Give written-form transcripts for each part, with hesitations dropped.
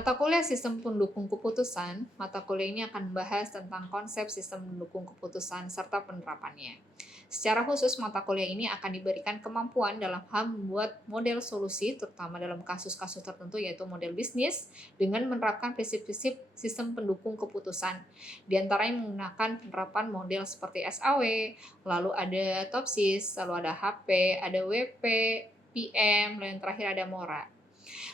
mata kuliah sistem pendukung keputusan, mata kuliah ini akan membahas tentang konsep sistem pendukung keputusan serta penerapannya. Secara khusus, mata kuliah ini akan diberikan kemampuan dalam hal membuat model solusi, terutama dalam kasus-kasus tertentu yaitu model bisnis, dengan menerapkan prinsip-prinsip sistem pendukung keputusan. Di antaranya menggunakan penerapan model seperti SAW, lalu ada TOPSIS, lalu ada HP, ada WP, PM, dan terakhir ada MORA.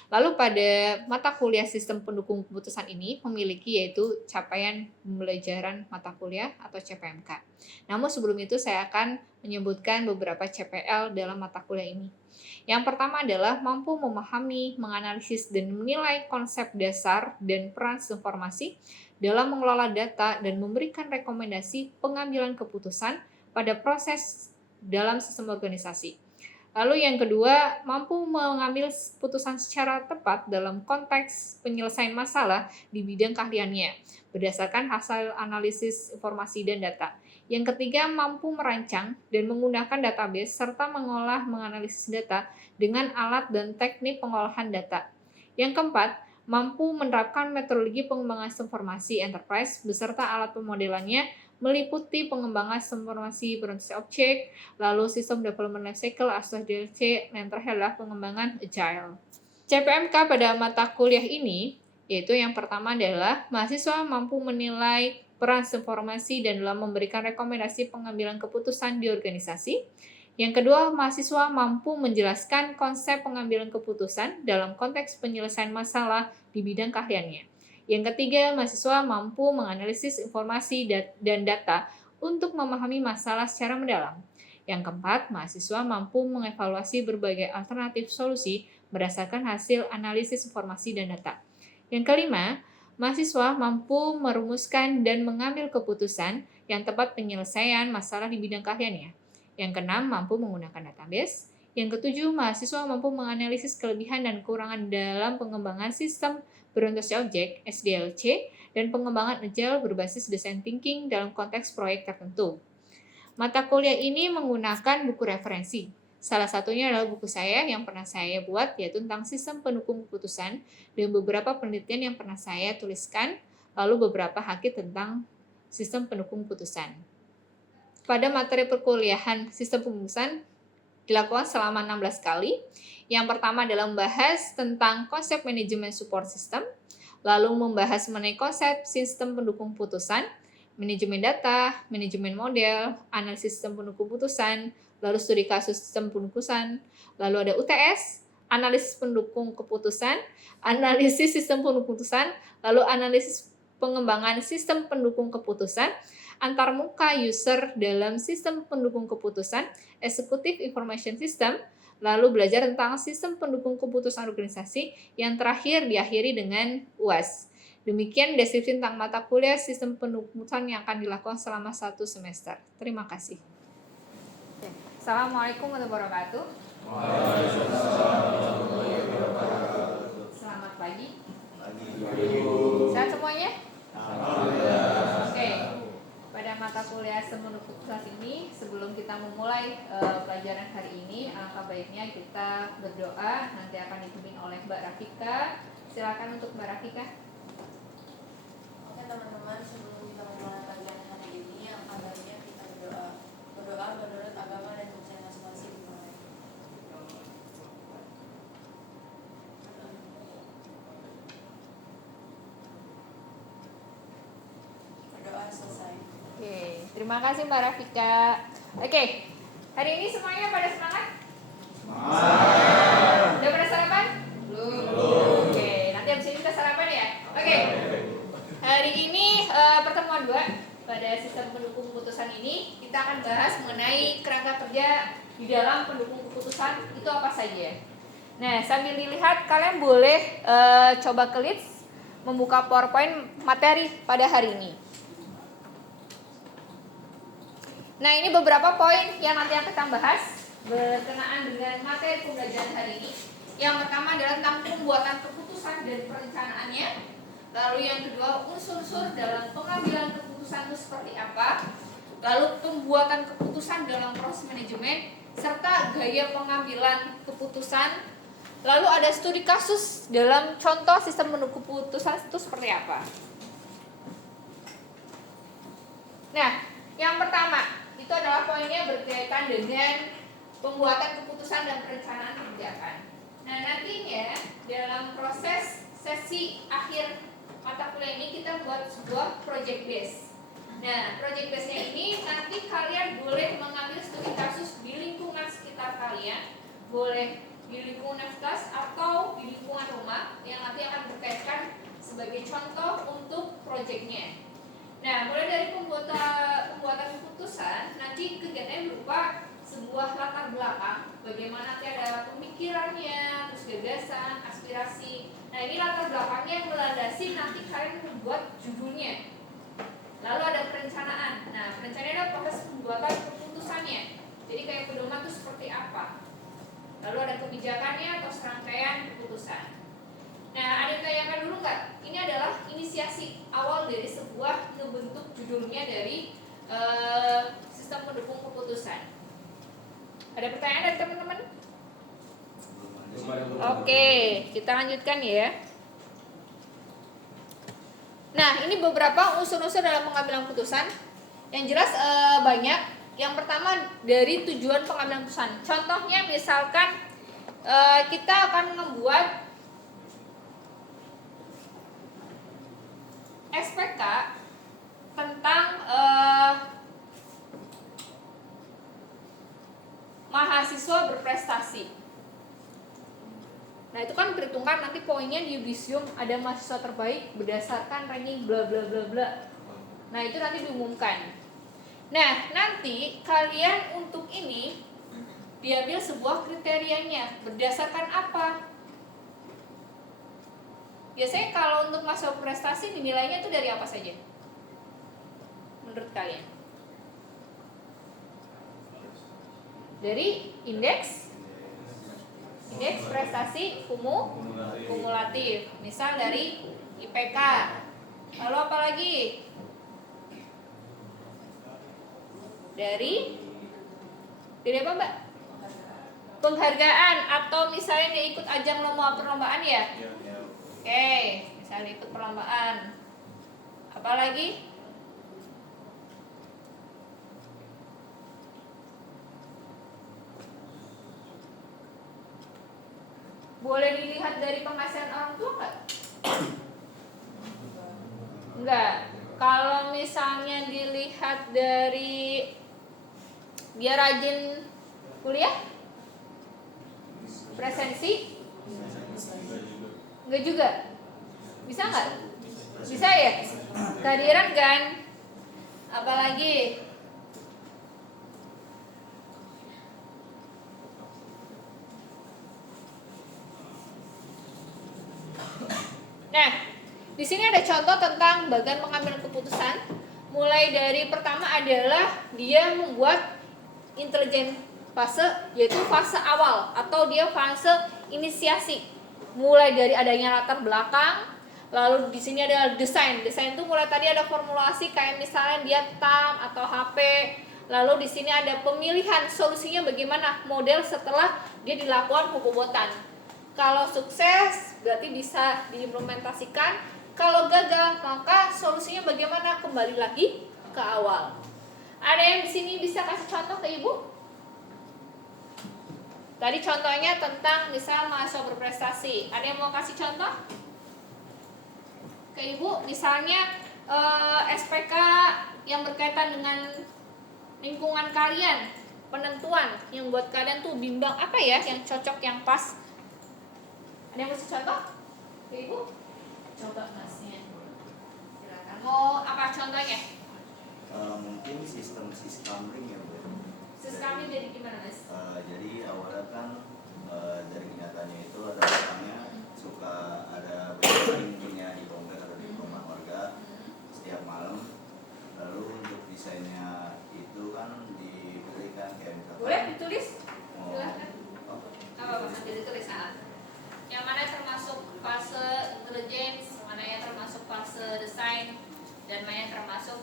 Lalu pada mata kuliah sistem pendukung keputusan ini memiliki yaitu capaian pembelajaran mata kuliah atau CPMK. Namun sebelum itu saya akan menyebutkan beberapa CPL dalam mata kuliah ini. Yang pertama adalah mampu memahami, menganalisis, dan menilai konsep dasar dan peran informasi dalam mengelola data dan memberikan rekomendasi pengambilan keputusan pada proses dalam sistem organisasi. Lalu yang kedua, mampu mengambil putusan secara tepat dalam konteks penyelesaian masalah di bidang keahliannya, berdasarkan hasil analisis informasi dan data. Yang ketiga, mampu merancang dan menggunakan database serta menganalisis data dengan alat dan teknik pengolahan data. Yang keempat, mampu menerapkan metodologi pengembangan informasi enterprise beserta alat pemodelannya meliputi pengembangan informasi berorientasi objek, lalu sistem development lifecycle atau DLC, dan terakhir adalah pengembangan agile. CPMK pada mata kuliah ini, yaitu yang pertama adalah mahasiswa mampu menilai peran informasi dan dalam memberikan rekomendasi pengambilan keputusan di organisasi. Yang kedua, mahasiswa mampu menjelaskan konsep pengambilan keputusan dalam konteks penyelesaian masalah di bidang keahliannya. Yang ketiga, mahasiswa mampu menganalisis informasi dan data untuk memahami masalah secara mendalam. Yang keempat, mahasiswa mampu mengevaluasi berbagai alternatif solusi berdasarkan hasil analisis informasi dan data. Yang kelima, mahasiswa mampu merumuskan dan mengambil keputusan yang tepat penyelesaian masalah di bidang keahliannya. Yang keenam, mampu menggunakan database. Yang ketujuh, mahasiswa mampu menganalisis kelebihan dan kekurangan dalam pengembangan sistem berorientasi objek (SDLC) dan pengembangan agile berbasis design thinking dalam konteks proyek tertentu. Mata kuliah ini menggunakan buku referensi. Salah satunya adalah buku saya yang pernah saya buat, yaitu tentang sistem pendukung keputusan dan beberapa penelitian yang pernah saya tuliskan, lalu beberapa haki tentang sistem pendukung keputusan. Pada materi perkuliahan sistem keputusan dilakukan selama 16 kali. Yang pertama adalah membahas tentang konsep manajemen support system, lalu membahas mengenai konsep sistem pendukung keputusan, manajemen data, manajemen model, analisis sistem pendukung keputusan, lalu studi kasus sistem pendukung, lalu ada UTS, analisis pendukung keputusan, analisis sistem pendukung keputusan, lalu analisis pengembangan sistem pendukung keputusan, antarmuka user dalam sistem pendukung keputusan, executive information system, lalu belajar tentang sistem pendukung keputusan organisasi, yang terakhir diakhiri dengan UAS. Demikian deskripsi tentang mata kuliah sistem pendukung keputusan yang akan dilakukan selama 1 semester. Terima kasih. Assalamualaikum warahmatullahi wabarakatuh. Selamat pagi. Sehat semuanya? Oke. Pada mata kuliah sistem pendukung keputusan ini, sebelum kita memulai pelajaran hari ini, alangkah baiknya kita berdoa. Nanti akan dipimpin oleh Mbak Rafika. Silakan untuk Mbak Rafika. Oke teman-teman, sebelum kita memulai pelajaran hari ini, alangkah baiknya kita berdoa. Berdoa menurut agama dan kepercayaan masing-masing. Berdoa selesai. Oke, terima kasih Mbak Rafika. Oke, hari ini semuanya pada semangat? Semangat. Udah pada sarapan? Belum. Oke, nanti habis ini kita sarapan ya. Oke. Hari ini pertemuan 2 pada sistem pendukung keputusan ini kita akan bahas mengenai kerangka kerja di dalam pendukung keputusan itu apa saja. Nah, sambil dilihat kalian boleh coba klik membuka PowerPoint materi pada hari ini. Nah, ini beberapa poin yang nanti akan kita bahas berkenaan dengan materi pembelajaran hari ini. Yang pertama adalah tentang pembuatan keputusan dan perencanaannya. Lalu yang kedua, unsur-unsur dalam pengambilan keputusan itu seperti apa. Lalu pembuatan keputusan dalam proses manajemen serta gaya pengambilan keputusan. Lalu ada studi kasus dalam contoh sistem mendukung keputusan itu seperti apa? Nah, yang pertama itu adalah poinnya berkaitan dengan pembuatan keputusan dan perencanaan kebijakan. Nah, nantinya dalam proses sesi akhir mata kuliah ini kita buat sebuah project base. Nah, project base-nya ini nanti kalian boleh mengambil studi kasus di lingkungan sekitar kalian, boleh di lingkungan universitas atau di lingkungan rumah yang nanti akan berkaitkan sebagai contoh untuk projectnya. Nah, mulai dari pembuatan keputusan, nanti kegiatannya berupa sebuah latar belakang, bagaimana nanti ada pemikirannya, terus gagasan, aspirasi. Nah, ini latar belakangnya yang melandasi nanti kalian membuat judulnya. Lalu ada perencanaan. Nah, perencanaan adalah proses pembuatan keputusannya. Jadi kayak pedoman itu seperti apa. Lalu ada kebijakannya atau serangkaian keputusan. Nah, ada yang tanyakan dulu nggak? Ini adalah inisiasi awal dari sebuah ngebentuk judulnya dari sistem pendukung keputusan. Ada pertanyaan dari teman-teman? Oke, kita lanjutkan ya. Nah, ini beberapa unsur-unsur dalam pengambilan keputusan. Yang jelas banyak. Yang pertama dari tujuan pengambilan keputusan. Contohnya misalkan kita akan membuat SPK tentang mahasiswa berprestasi. Nah, itu kan perhitungan nanti poinnya di yudisium ada mahasiswa terbaik berdasarkan ranking bla bla bla bla. Nah, itu nanti diumumkan. Nah, nanti kalian untuk ini diambil sebuah kriterianya berdasarkan apa? Biasanya kalau untuk mahasiswa prestasi dinilainya itu dari apa saja? Menurut kalian? Dari indeks prestasi kumulatif. Misal dari IPK. Lalu apa lagi? Dari apa, Mbak? Penghargaan atau misalnya dia ikut ajang perlombaan ya? Oke, misalnya ikut perlombaan. Apalagi? Boleh dilihat dari penghasilan orang tua nggak? Enggak. Kalau misalnya dilihat dari dia rajin kuliah, presensi, enggak juga. Bisa nggak? Bisa ya? Kehadiran kan? Apalagi? Nah, di sini ada contoh tentang bagian pengambilan keputusan. Mulai dari pertama adalah dia membuat intelijen fase, yaitu fase awal atau dia fase inisiasi. Mulai dari adanya latar belakang, lalu di sini ada desain. Desain itu mulai tadi ada formulasi kayak misalnya dia TAM atau HP. Lalu di sini ada pemilihan solusinya bagaimana model setelah dia dilakukan pembobotan. Kalau sukses berarti bisa diimplementasikan. Kalau gagal maka solusinya bagaimana? Kembali lagi ke awal. Ada yang di sini bisa kasih contoh ke Ibu? Tadi contohnya tentang misal mahasiswa berprestasi. Ada yang mau kasih contoh ke Ibu? Misalnya SPK yang berkaitan dengan lingkungan kalian, penentuan yang buat kalian tuh bimbang apa ya yang cocok, yang pas. Ada yang kasih contoh ke Ibu? Coba Masnya. Silakan. Mau apa contohnya? Mungkin sistem siskamring ya Bu. Siskamring jadi gimana Mas? Jadi awalnya kan dari kenyataannya itu ada orangnya suka ada punya di komplek atau di rumah warga setiap malam. Lalu untuk desainnya itu kan diberikan kayak misalkan. Boleh ditulis? Oh, Silakan. Apa sambil ditulis yang mana termasuk fase intelligence, mana yang termasuk fase desain, dan mana yang termasuk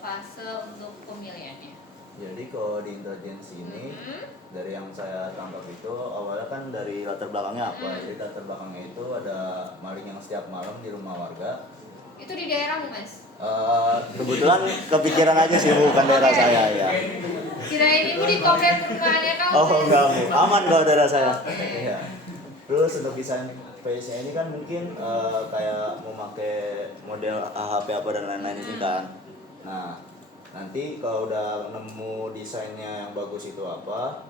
fase untuk pemilihannya. Jadi kalau di intelijensi ini dari yang saya tangkap itu awalnya kan dari latar belakangnya apa? Jadi latar belakangnya itu ada maling yang setiap malam di rumah warga. Itu di daerahmu, Mas? Kebetulan kepikiran aja sih, bukan daerah saya ya. Kirain ibu di komplek perumahannya kamu. Oh enggak, Bu. Aman kalau daerah saya. Oke. Iya. Terus untuk desain face-nya ini kan mungkin kayak memakai model HP apa dan lain-lain ini kan. Nah, nanti kalau udah nemu desainnya yang bagus itu apa,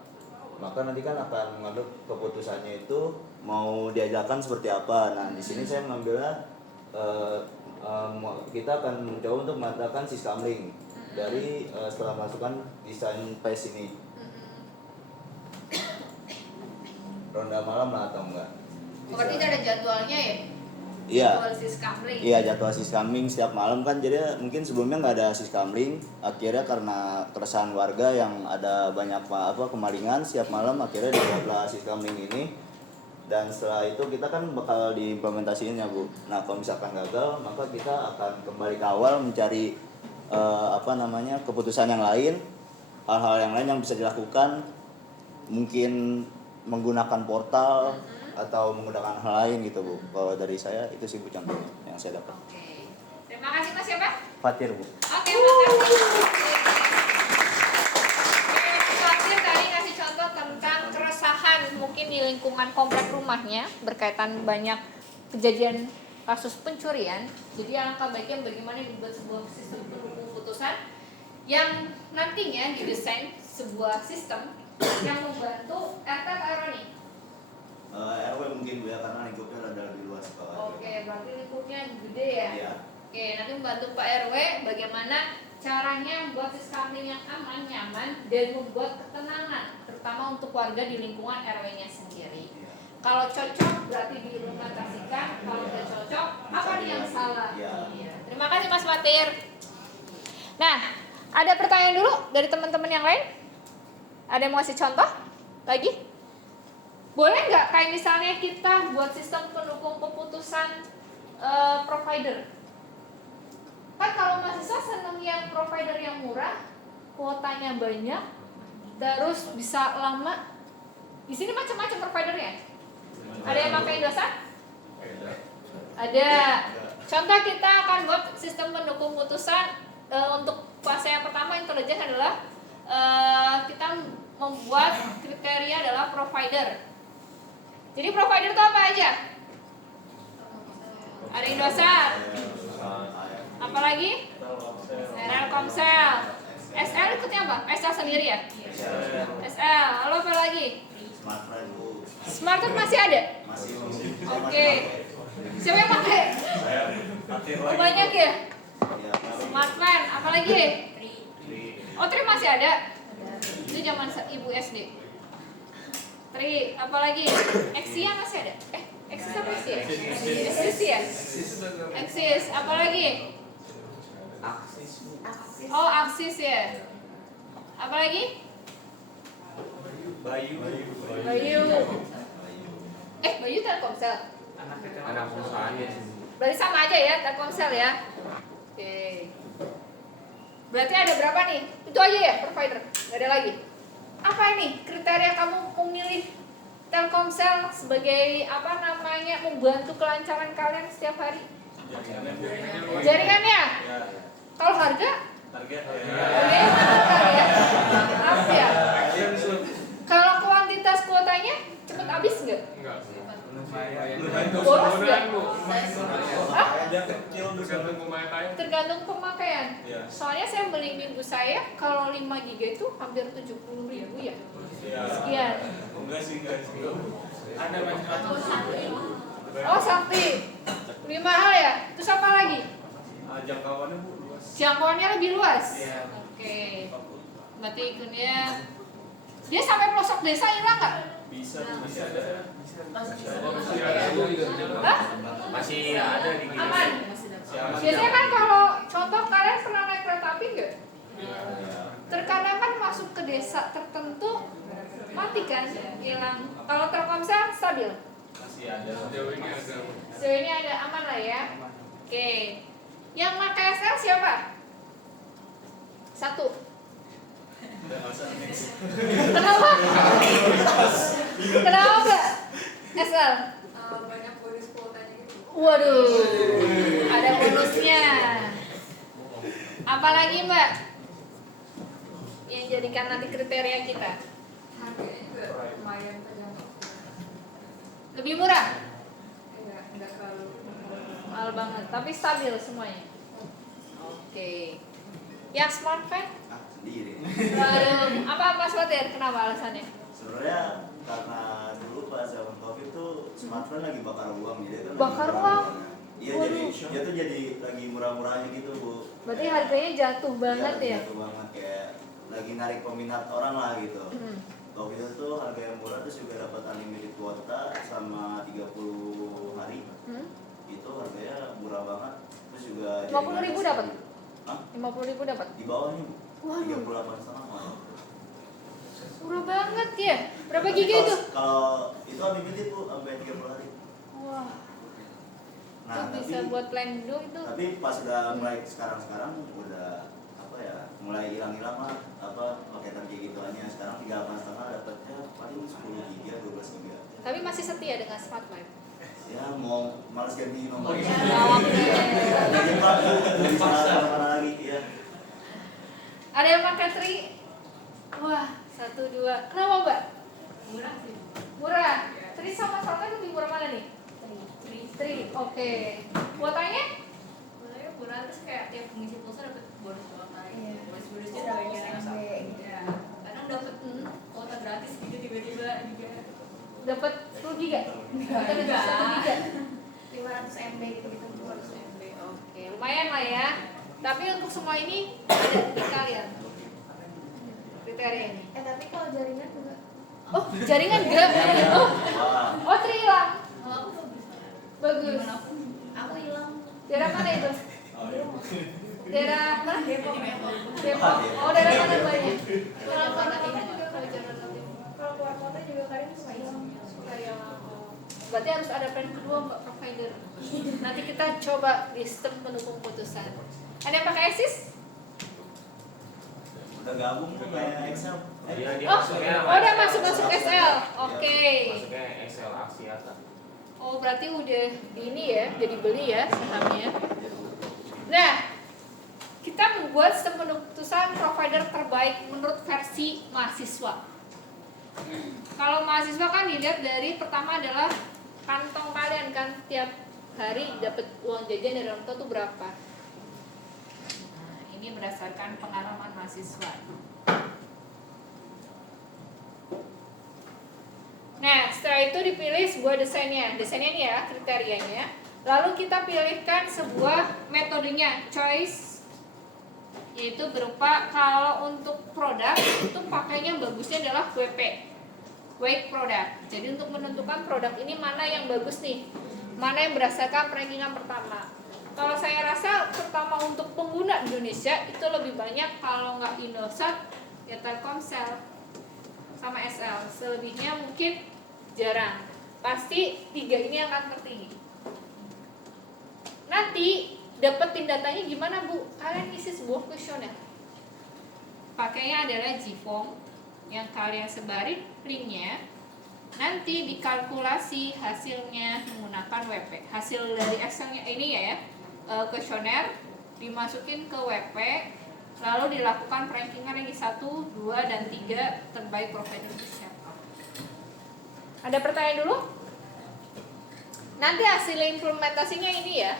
maka nanti kan akan mengambil keputusannya itu mau diajarkan seperti apa. Nah, di sini saya mengambilnya kita akan mencoba untuk mengadakan siskamling dari setelah masukkan desain face ini. Ronda malam lah atau enggak? Berarti ada jadwalnya ya? Iya. Jadwal siskamling. Iya, jadwal siskamling setiap malam kan, jadi mungkin sebelumnya nggak ada siskamling, akhirnya karena keresahan warga yang ada banyak kemalingan setiap malam, akhirnya dibuatlah siskamling ini. Dan setelah itu kita kan bakal diimplementasiin ya, Bu. Nah, kalau misalkan gagal, maka kita akan kembali ke awal mencari keputusan yang lain, hal-hal yang lain yang bisa dilakukan, mungkin menggunakan portal atau menggunakan hal lain gitu, Bu. Kalau dari saya itu sih, Bu, contohnya yang saya dapat. Oke. Terima kasih, Mas, siapa? Fatir, Bu. Oke, makasih. Mas Fatir tadi ngasih contoh tentang keresahan mungkin di lingkungan komplek rumahnya berkaitan banyak kejadian kasus pencurian. Jadi alangkah baiknya bagaimana dibuat sebuah sistem pendukung putusan yang nantinya didesain sebuah sistem yang membantu RT atau RW nih. RW mungkin, Bu, ya, karena lingkupnya ada lebih luas kalau. Oke, berarti lingkupnya gede ya. Iya. Oke, nanti membantu Pak RW bagaimana caranya membuat siskamling yang aman, nyaman, dan membuat ketenangan, terutama untuk warga di lingkungan RW-nya sendiri. Iya. Kalau cocok berarti diimplementasikan, kalau tidak cocok apa nih yang salah? Iya. Terima kasih Mas Fatir. Nah, ada pertanyaan dulu dari teman-teman yang lain? Ada yang mau kasih contoh lagi? Boleh nggak kayak misalnya kita buat sistem pendukung keputusan provider? Kan kalau mahasiswa seneng yang provider yang murah, kuotanya banyak, terus bisa lama. Di sini macam-macam providernya. Ada yang pakai Indosat? Ada. Contoh kita akan buat sistem pendukung putusan untuk fase yang pertama intelijen adalah kita membuat kriteria adalah provider. Jadi provider itu apa aja? Ada Indosat. Apalagi? Telkomsel. SL ikutnya apa? SL sendiri ya? SL. Lalu apa lagi? Smartphone, Bu. Smartphone masih ada? Masih. Oke. Siapa yang pakai? Banyak ya? Iya. Smartphone. Apalagi? Oh, Tri masih ada? Itu zaman ibu SD. Tri, apalagi? Exia masih ada? Exis apa sih ya? Exis ya? Exis, apalagi? Oh, Axis ya. Apalagi? Bayu. Bayu Telkomsel. Anak perusahaannya. Berarti sama aja ya Telkomsel ya. Oke. Berarti ada berapa nih? Itu aja ya provider. Gak ada lagi. Apa ini kriteria kamu memilih Telkomsel sebagai membantu kelancaran kalian setiap hari? Jaringannya. Kalau harga? Harganya ya. Apa ya? Kalau kuantitas kuotanya cepet habis nggak? Enggak. Boros nggak? Hah? Tergantung Tergantung pemakaian. pemakaian. Iya. Soalnya saya beli minggu saya kalau 5 GB itu hampir 70.000 ya. Sekian. Enggak sih. Ada macam-macam. Oh, sakti. Lebih mahal ya? Terus apa lagi? Jangkauannya, Bu, luas. Jangkauannya lebih luas. Iya. Oke. Berarti dia sampai pelosok desa hilang nggak? Bisa ada. Hah? Masih ada di Aman. Biasanya kan kalau contoh kalian pernah naik kereta api nggak? Terkadang kan masuk ke desa tertentu mati kan, hilang. Kalau Telkomsel stabil. Masih ada. Sejauh ini ada aman lah ya. Oke. Yang pakai SL siapa? Satu. Kenapa? Kenapa Mbak? SL? Banyak bonus kuotanya gitu. Waduh, ada bonusnya. Apalagi Mbak yang jadikan nanti kriteria kita? Harganya juga lumayan terjangkau. Lebih murah? Enggak terlalu Mahal banget, tapi stabil semuanya. Oke. Yang smart fan? Sendiri. Waduh, apa Mas Fatir? Kenapa alasannya? Sebenarnya karena dulu pas zaman covid tuh smartphone lagi bakar uang, jadi kan lagi Bakar murah-murahnya. uang? Iya, Waduh. jadi dia tuh jadi lagi murah-murahnya gitu Bu. Berarti harganya jatuh banget Iya, ya? jatuh banget, kayak lagi narik peminat orang lah gitu. Hmm. Waktu itu tuh harga yang murah terus juga dapat unlimited kuota sama 30 hari. Itu harganya murah banget. Terus juga 50.000 dapat? Hah? 50.000 dapat? Di bawahnya Bu. Waduh. 38,5 malah. Murah banget ya? Berapa giga itu? Kalau itu unlimited Bu sampai 30 hari. Wah, Nah, itu bisa tapi buat plan do itu. tapi pas udah mulai sekarang udah apa ya, mulai hilang-hilang lah apa paketan kayak gituannya. Sekarang 3,5 dapatnya paling 10 giga 12 giga. Tapi masih setia dengan smart life. Ya mau males ganti nomornya. Oke. Jadi Pak, dari sana mana lagi ya. Ada yang pakai tri? Wah, 1, 2. Kenapa Mbak? murah sih. Murah. Tri sama smart life lebih murah mana nih? Tri. Oke. Kuotanya? Sebenarnya murah terus kayak tiap pengisi pulsa dapat bonus kuota. Iya. Bonusnya Oh, banyak. MB. Ya. Kadang dapat kuota gratis gitu tiba-tiba juga. Dapat 10 giga? Kita dapat 1 giga. 500 MB gitu-gitu 200 MB. Oke, lumayan lah ya. Tapi untuk semua ini ada di kalian kriteria ini. Tapi kalau jaringan juga. Oh, jaringan enggak? Oh, Wah, tri hilang. Kalau aku bagus. Bagus. Gimana pun. Aku hilang. Daerah mana itu? Daerah mana? Depok. Depok. Oh, daerah mana mbaknya? Kalau kota Timur. juga kalau Jakarta Timur. Kalau keluar kota juga kadang suka hilang. Suka yang berarti harus ada plan kedua mbak provider. Nanti kita coba di sistem pendukung putusan. Ada yang pakai Axis? udah gabung tuh kayak Excel. Iya, dia Oh, masuknya udah masuk SL. Oke. masuknya Excel Axiata. Oh, berarti udah ini ya, jadi beli ya sahamnya. Nah, kita membuat sistem penuntusan provider terbaik menurut versi mahasiswa. Kalau mahasiswa kan dilihat dari pertama adalah kantong kalian kan, tiap hari dapat uang jajan dari orang tua tuh berapa. Nah, ini berdasarkan pengalaman mahasiswa. Nah, setelah itu dipilih sebuah desainnya. Desainnya ini ya, kriterianya. Lalu kita pilihkan sebuah metodenya, choice, yaitu berupa kalau untuk produk itu pakainya bagusnya adalah WP, weight product. Jadi untuk menentukan produk ini mana yang bagus nih, mana yang berdasarkan rankingan pertama. Kalau saya rasa pertama untuk pengguna di Indonesia itu lebih banyak, kalau nggak Indosat ya Telkomsel sama SL. Selebihnya mungkin jarang. Pasti 3 ini akan tertinggi. Nanti dapetin datanya gimana Bu? Kalian isi sebuah kuesioner. Pakainya adalah Jifong yang kalian sebarin linknya. Nanti dikalkulasi hasilnya menggunakan WP. Hasil dari Excelnya ini ya, kuesioner dimasukin ke WP, lalu dilakukan rankingan yang di 1, 2, dan 3 terbaik provider itu siapa. Ada pertanyaan dulu? Nanti hasil implementasinya ini ya.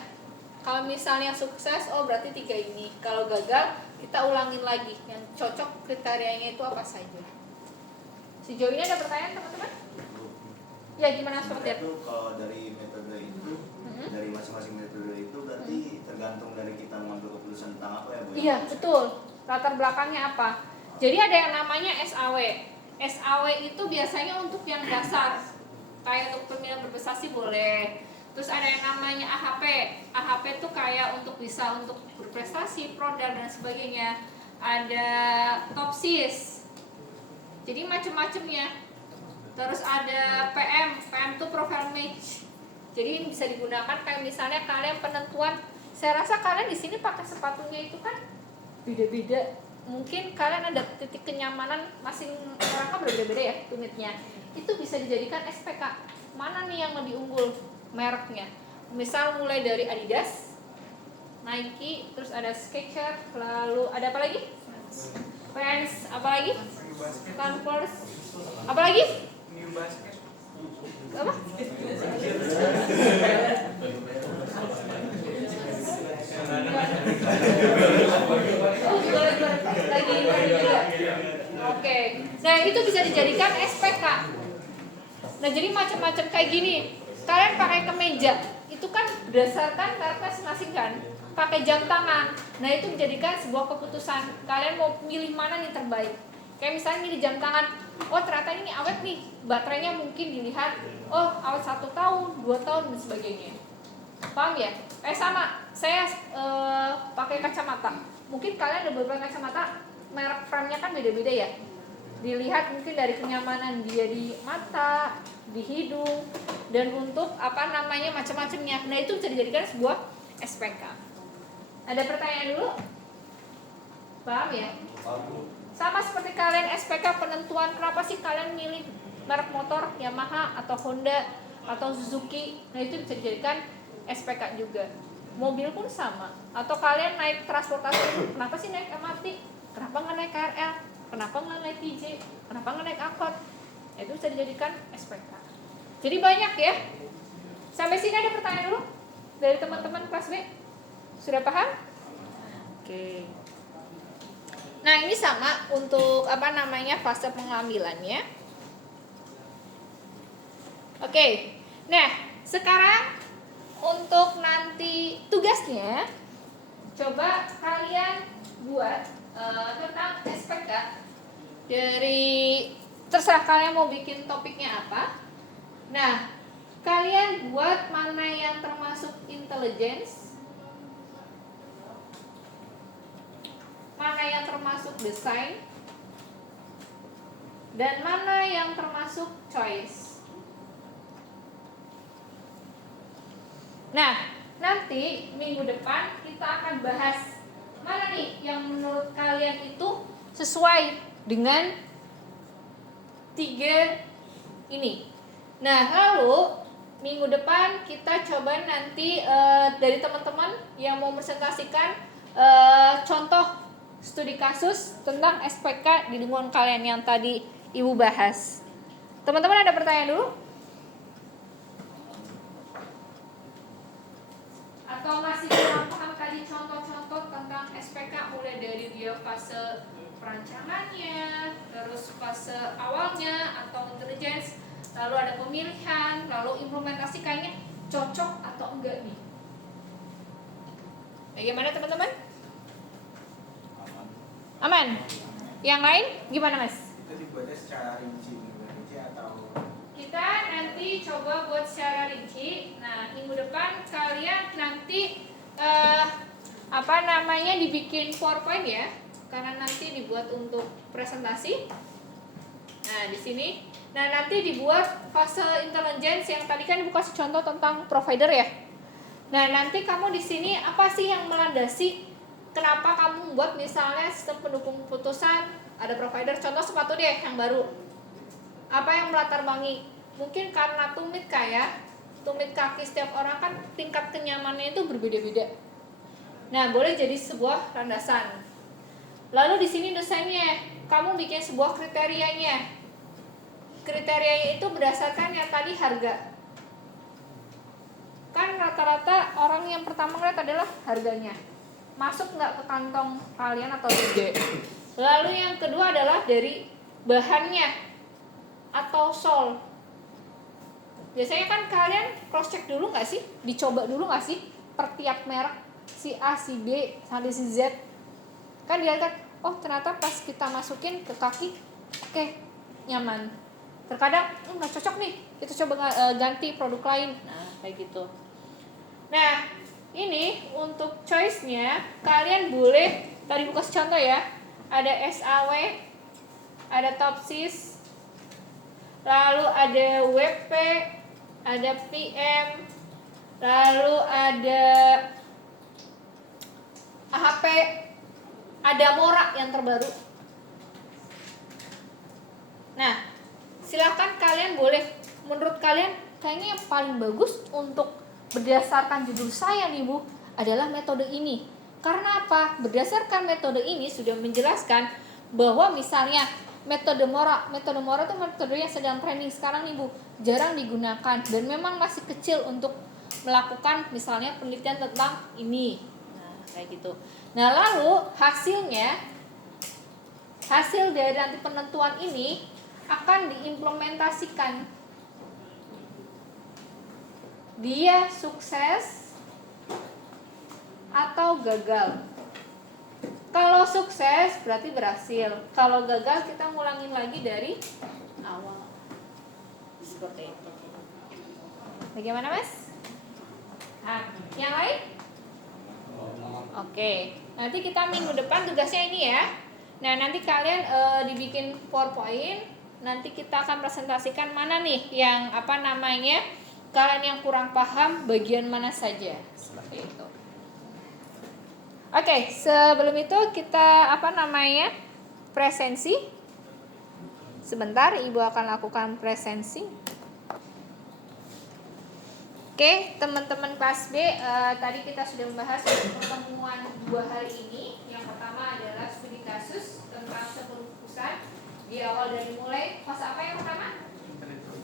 Kalau misalnya sukses, oh berarti 3 ini. Kalau gagal, kita ulangin lagi yang cocok kriterianya itu apa saja. Sejauh ini ada pertanyaan teman-teman? Ya gimana seperti itu? Itu kalau dari metode itu, dari masing-masing metode itu berarti tergantung dari kita mengambil keputusan tentang apa ya Bu? Iya betul. Latar belakangnya apa? Jadi ada yang namanya SAW. SAW itu biasanya untuk yang dasar, kayak untuk pemilihan berprestasi boleh. Terus ada yang namanya AHP. AHP itu kayak untuk bisa untuk berprestasi, prodar dan sebagainya. Ada TOPSIS. Jadi macam-macamnya. Terus ada PM. PM itu profile match. Jadi ini bisa digunakan kayak misalnya kalian penentuan. Saya rasa kalian di sini pakai sepatunya itu kan beda-beda. Mungkin kalian ada titik kenyamanan masing orang kan berbeda-beda ya tumitnya. itu bisa dijadikan SPK. Mana nih yang lebih unggul mereknya? Misal mulai dari Adidas, Nike, terus ada Skechers, lalu ada apa lagi? Vans, apa lagi? Converse, apa lagi? Apa? Oh, lagi juga. Oke. Nah, itu bisa dijadikan SPK. Nah, jadi macam-macam kayak gini. Kalian pakai kemeja, itu kan berdasarkan merek masing-masing kan. Pakai jam tangan. Nah, itu menjadikan sebuah keputusan. Kalian mau milih mana nih terbaik? Kayak misalnya milih jam tangan. Oh, ternyata ini awet nih. Baterainya mungkin dilihat, oh, awet 1 tahun, 2 tahun dan sebagainya. Paham ya? Sama, saya pakai kacamata. Mungkin kalian ada beberapa kacamata, merek frame-nya kan beda-beda ya. Dilihat mungkin dari kenyamanan dia di mata, di hidung, dan untuk macam-macamnya. Nah, itu bisa dijadikan sebuah SPK. Ada pertanyaan dulu? Paham ya? Sama seperti kalian SPK penentuan kenapa sih kalian milih merek motor Yamaha atau Honda atau Suzuki. Nah, itu bisa dijadikan SPK juga. Mobil pun sama. Atau kalian naik transportasi, kenapa sih naik MRT? Kenapa nggak naik KRL? Kenapa nggak naik TJ? Kenapa nggak naik angkot? Itu bisa dijadikan SPK. Jadi banyak ya. Sampai sini ada pertanyaan dulu dari teman-teman kelas B? Sudah paham? Oke. Nah, ini sama untuk fase pengambilannya. Oke. Nah, sekarang untuk nanti tugasnya, coba kalian buat tentang SPK dari terserah kalian mau bikin topiknya apa. Nah, kalian buat mana yang termasuk intelligence, mana yang termasuk desain, dan mana yang termasuk choice. Nah, nanti minggu depan kita akan bahas mana nih yang menurut kalian itu sesuai dengan 3 ini. Nah, lalu minggu depan kita coba nanti dari teman-teman yang mau presentasikan contoh studi kasus tentang SPK di lingkungan kalian yang tadi Ibu bahas. Teman-teman ada pertanyaan dulu? Atau masih kurang paham tadi contoh-contoh tentang SPK mulai dari dia fase perancangannya, terus fase awalnya atau intelligence, lalu ada pemilihan, lalu implementasi, kayaknya cocok atau enggak nih? Bagaimana teman-teman? Aman? Yang lain gimana Mas? Itu dibuatnya secara rinci atau? Kita nanti coba buat secara rinci. Nah, minggu depan kalian nanti dibikin PowerPoint ya, karena nanti dibuat untuk presentasi. Nah, di sini. Nah, nanti dibuat fase intelligence yang tadi kan Ibu kasih contoh tentang provider ya. Nah, nanti kamu di sini apa sih yang melandasi kenapa kamu membuat misalnya sistem pendukung keputusan, ada provider, contoh sepatu deh yang baru. Apa yang melatar belakangi? Mungkin karena tumit kaki setiap orang kan tingkat kenyamanannya itu berbeda-beda. Nah, boleh jadi sebuah landasan. Lalu di sini desainnya, kamu bikin sebuah kriterianya. Kriterianya itu berdasarkan yang tadi harga. Kan rata-rata orang yang pertama ngeliat adalah harganya. Masuk nggak ke kantong kalian atau tidak? Lalu yang kedua adalah dari bahannya atau sol. Biasanya kan kalian cross check dulu nggak sih? Dicoba dulu nggak sih per tiap merek, si A, si B, sampai si Z. Kan dilihat, oh ternyata pas kita masukin ke kaki, oke, nyaman. Terkadang nggak cocok nih, kita coba ganti produk lain. Nah, kayak gitu. Nah, ini untuk choice-nya kalian boleh, tadi buka contoh ya, ada SAW, ada Topsis, lalu ada WP, ada PM, lalu ada AHP, ada Mora yang terbaru. Nah, Silahkan kalian boleh, menurut kalian kayaknya yang paling bagus untuk berdasarkan judul saya nih Bu adalah metode ini. Karena apa? Berdasarkan metode ini sudah menjelaskan bahwa misalnya metode Mora itu metode yang sedang trending sekarang nih Bu, jarang digunakan dan memang masih kecil untuk melakukan misalnya penelitian tentang ini. Nah, kayak gitu. Nah, lalu hasil dari nanti penentuan ini akan diimplementasikan. Dia sukses atau gagal. Kalau sukses berarti berhasil. Kalau gagal kita ngulangin lagi dari awal. Seperti itu. Bagaimana Mas? Nah, yang lain? Oke. Nanti kita minggu depan tugasnya ini ya. Nah, nanti kalian dibikin PowerPoint. Nanti kita akan presentasikan mana nih yang kalian yang kurang paham bagian mana saja. Seperti itu. Oke, sebelum itu kita presensi. Sebentar, Ibu akan lakukan presensi. Oke, teman-teman kelas B, tadi kita sudah membahas pertemuan 2 hari ini. Yang pertama adalah studi kasus tentang kepengurusan. Di awal dari mulai fase apa yang pertama?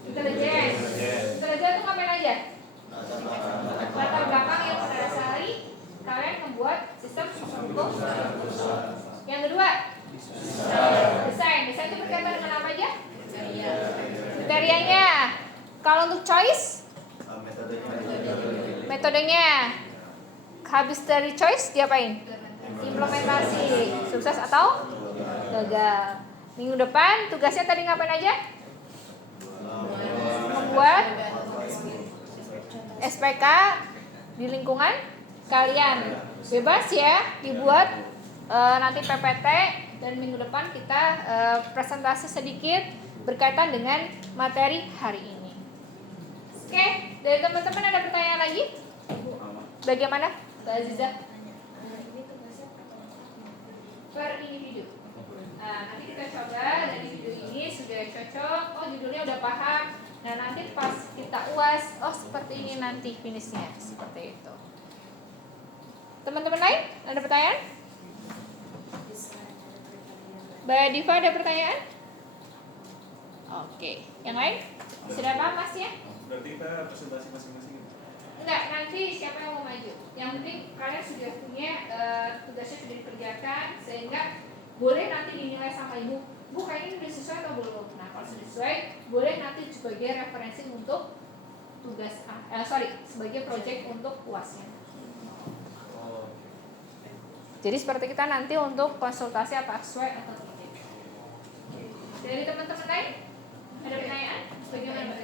Intelijen. Intelijen itu ngapain aja? Latar belakang yang mendasari kalian membuat sistem hukum. Yang kedua, desain. Desain itu berkaitan dengan apa aja? Kriterianya. Kalau untuk choice, metodenya. Habis dari choice diapain? Implementasi. Sukses atau gagal. Minggu depan tugasnya tadi ngapain aja? Membuat SPK di lingkungan kalian. Bebas ya dibuat nanti PPT, dan minggu depan kita presentasi sedikit berkaitan dengan materi hari ini. Oke, dari teman-teman ada pertanyaan lagi? Bagaimana, Mbak Aziza? Per individu. Nah, nanti kita coba dari video ini sudah cocok. Oh, judulnya udah paham. Nah, nanti pas kita UAS, oh seperti ini nanti finishnya, seperti itu. Teman-teman lain ada pertanyaan? Mbak Diva ada pertanyaan? Oke, yang lain? Sudah paham Mas ya? Berarti kita presentasi masing-masing. Enggak, nanti siapa yang mau maju. Yang penting kalian sudah punya tugasnya sudah dikerjakan, sehingga boleh nanti dinilai sama ibu. Bu, kayaknya ini udah sesuai atau belum? Nah, kalau sudah sesuai, boleh nanti sebagai referensi untuk sebagai project untuk UASnya. Jadi seperti kita nanti untuk konsultasi apa sesuai atau tidak. Dari teman-teman lain ada pertanyaan? Bagaimana?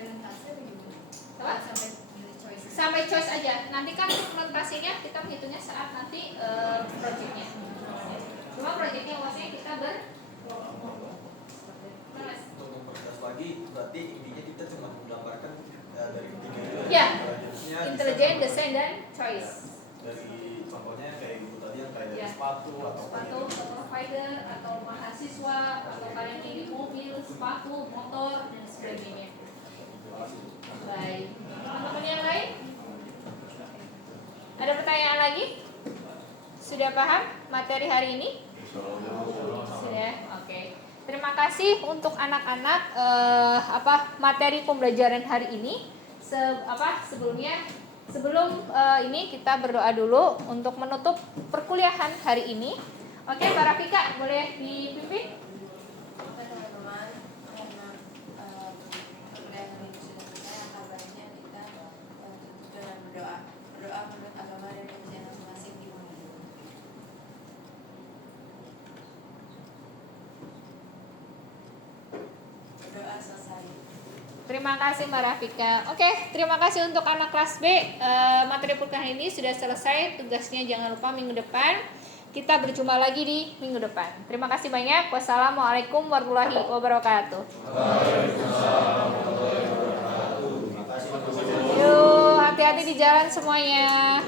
Sampai choice aja. Nanti kan implementasinya kita menghitungnya saat nanti projectnya. Cuma projectnya UASnya kita Untuk mempertegas lagi, berarti intinya kita cuma menggambarkan dari tiga itu. Ya, intelijen, desain, dan choice. Dari contohnya kayak gitu tadi yang kayak dari Ya. sepatu atau Provider atau mahasiswa atau kalian ini mobil, sepatu, motor dan sebagainya. Baik. Teman-teman yang lain? Ada pertanyaan lagi? Sudah paham materi hari ini? Sudah. Oke. Terima kasih untuk anak-anak materi pembelajaran hari ini. Sebelum ini kita berdoa dulu untuk menutup perkuliahan hari ini. Oke, Mbak Rafika boleh dipimpin? Oke teman-teman, karena perkuliahan ini sudah selesai, angka baiknya kita tutup dengan berdoa menurut agama dan kepercayaan masing-masing di bumi. Berdoa selesai. Terima kasih Mbak Rafika. Oke, terima kasih untuk anak kelas B. Materi perkuliahan ini sudah selesai. Tugasnya jangan lupa minggu depan. Kita berjumpa lagi di minggu depan. Terima kasih banyak. Wassalamualaikum warahmatullahi wabarakatuh. Yuk, hati-hati di jalan semuanya.